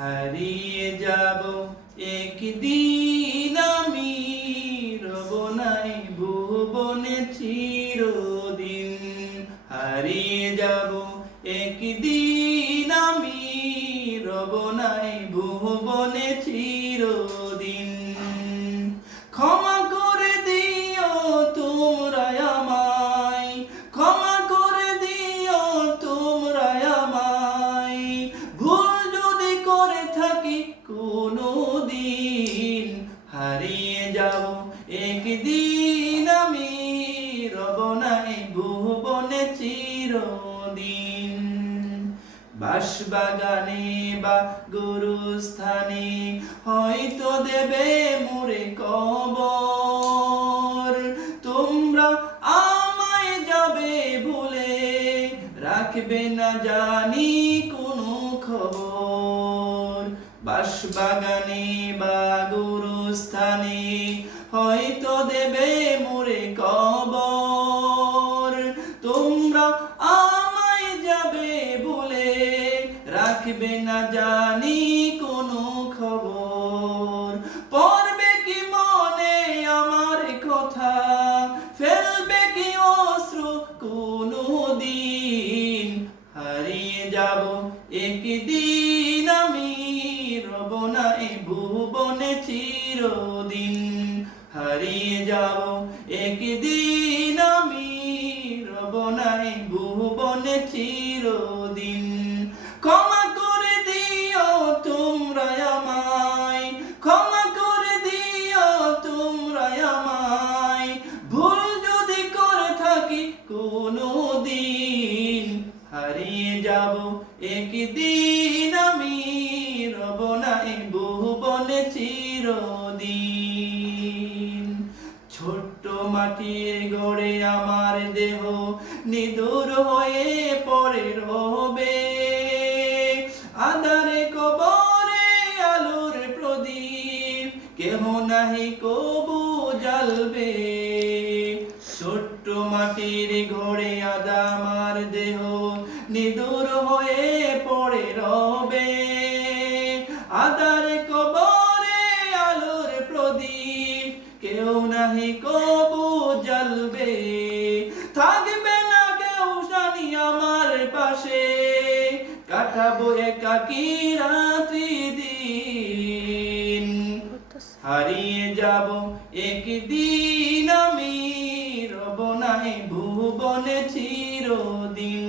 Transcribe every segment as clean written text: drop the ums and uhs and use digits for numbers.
হারিয়ে যাব একদিন আমি, রব নাই ভুবনে চিরদিন। হারিয়ে যাব একদিন আমি, রব নাই ভুবনে চিরদিন। ক্ষমা করে দিও তোমরা আমায়, ক্ষমা করে দিও তোমরা আমায়, ভুল যদি করে থাকি কোনো দিন। হারিয়ে যাব একদিন আমি, রব নাই ভুবনে চিরদিন। বাঁশবাগানে বা গুরুস্থানে হয়তো দেবে মোরে কবর, তোমরা আমায় যাবে ভুলে, রাখবে না জানি কোনো খবর। বাঁশবাগানে বা গুরুস্থানে হয়তো দেবে মোরে কবর, তোমরা আমায় যাবে ভুলে, রাখবে না জানি কোনো খবর। পড়বে কি মনে আমার কথা, ফেলবে কি অশ্রু কোনো দিন। হারিয়ে যাব একদিন আমি, রব নাই ভুবনে চিরদিন। হারিয়ে যাব একদিন আমি, রব নাই ভুবনে চিরদিন। ক্ষমা করে দিও তোমরা আমায়, ক্ষমা করে দিও তোমরা আমায়, ভুল যদি করে থাকি কোনো দিন। হারিয়ে যাব একদিন আমি, রব নাই ভুবনে চিরদিন। ছোট্ট মাটির গড়ে আমার দেহ নিদুর হয়ে পড়ে রবে, আঁধারে কবরে আলোর প্রদীপ কেহ নাহি কবু জ্বালবে। ছোট্ট মাটির ঘরে আদা আমার দেহ নিদুর হয়ে পড়ে রবে, আঁধারে কবরে আলোর প্রদীপ কেউ নাহি কবু জ্বালবে। থাকবে না কেউ জানি আমার পাশে, কাটাবো একাকী রাত্রি দিন। হারিয়ে যাব একদিন আমি, রব নাই ভুবনে চিরদিন।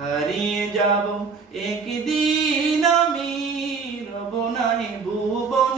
হারিয়ে যাব একদিন আমি, রব নাই ভুবনে